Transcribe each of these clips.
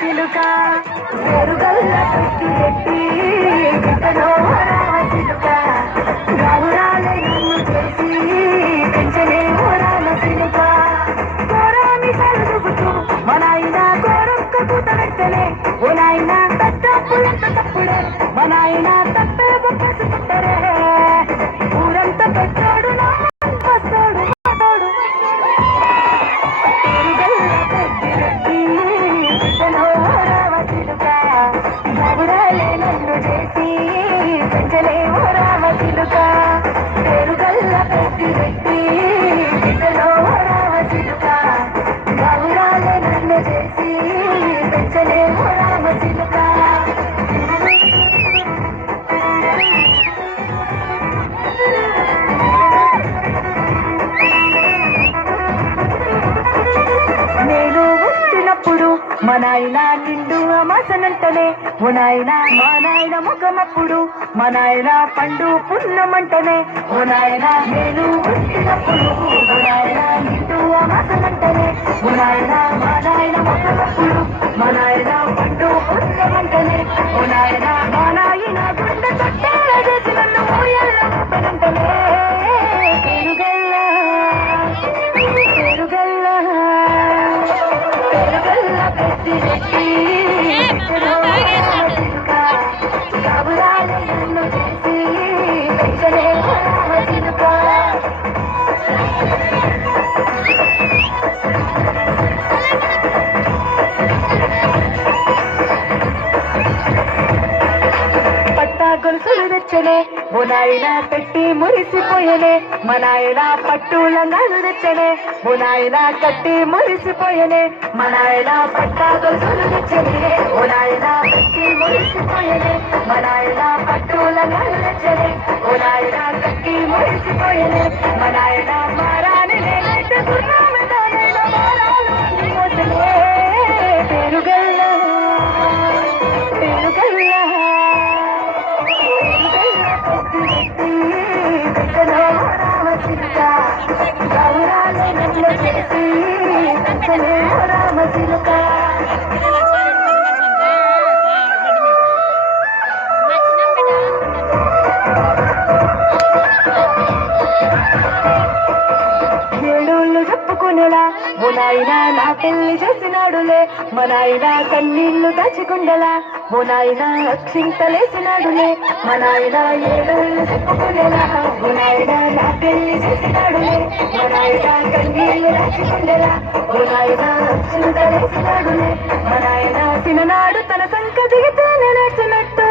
చిలుక పేరుగల్ల పెట్టి బిడ్డలో రామ చిలుక రావురాలే నన్ను చేసి పెంచలే రామ చిలుక కోరామి సరుదుగుతూ మా నాయన కోరొక్క కూత పెట్టలే ఓ నాయన తప్పులంత తప్పుడే మా నాయన తప్పే ఒక్కసి పుట్టరే ఊరంతా పెట్టాడు నా వస్తాడు నన్ను చేసి పెంచలేవు రామ చిలుక పేరుగల్ల పెట్టి బిడ్డలో రామ చిలుక బావురాలే నన్ను చేసి పెంచలేవు రామ చిలుక నేను వచ్చినప్పుడు మా నాయన నిండు అమాసనంటనే ఓ నాయన మా నాయన ముఖమప్పుడు మా నాయన పండు పున్నమంటనే ఓ నాయన నేను వచ్చినప్పుడు మా నాయన నిండు అమాసనంటనే ఓ నాయన మా నాయన ముఖమప్పుడు మా నాయన పండు పున్నమంటనే ఓ నాయన మా నాయన గుండె తట్టేలా చేసి నన్ను ఊయల్లో ఊపనంటనే గొలుసులు తెచ్చనే ఓ నాయన పెట్టి మురిసిపోయనే మా నాయన పట్టు లంగాలు తెచ్చనే ఓ నాయన కట్టి మురిసిపోయనే మా నాయన పట్టా గొలుసులు తెచ్చనే ఓ నాయన పెట్టి మురిసిపోయనే మా నాయన పట్టు లంగాలు తెచ్చనే ఓ నాయన కట్టి మురిసిపోయనే మా నాయన మారాని పేరుగల్ల పేరుగల్ల రామ చిలుక గౌరాలే నన్ను చేసి రామ చిలుక ఏడోళ్ళు చెప్పుకునేలా ఓ నాయన నా పెళ్లి చేసినాడులే మా నాయన కన్నీళ్లు దాచుకుండలా ఓ నాయన అక్షింతలేసినాడులే మా నాయన ఏడోళ్ళు చెప్పుకునేలా ఓ నాయన నా పెళ్లి చేసినాడులే మా నాయన కన్నీళ్లు దాచుకుండలా ఓ నాయన అక్షింతలేసినాడులే మా నాయన చిన్ననాడు తన సంక దిగితే నేర్చినట్టు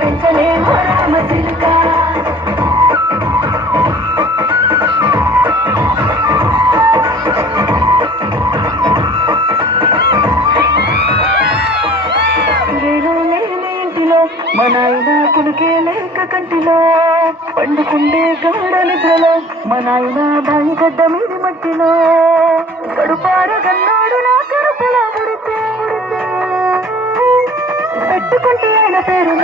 పెంచలేమో రామ చిలుక మా నాయన కునికే లేక కంటిలో పండుకుండే గాఢ నిద్రలో మా నాయన బాయి గడ్డ మీది మట్టిలో కడుపార గన్నాడు నా కడుపులా ముడితే పెట్టుకుంటే ఆయన పేరు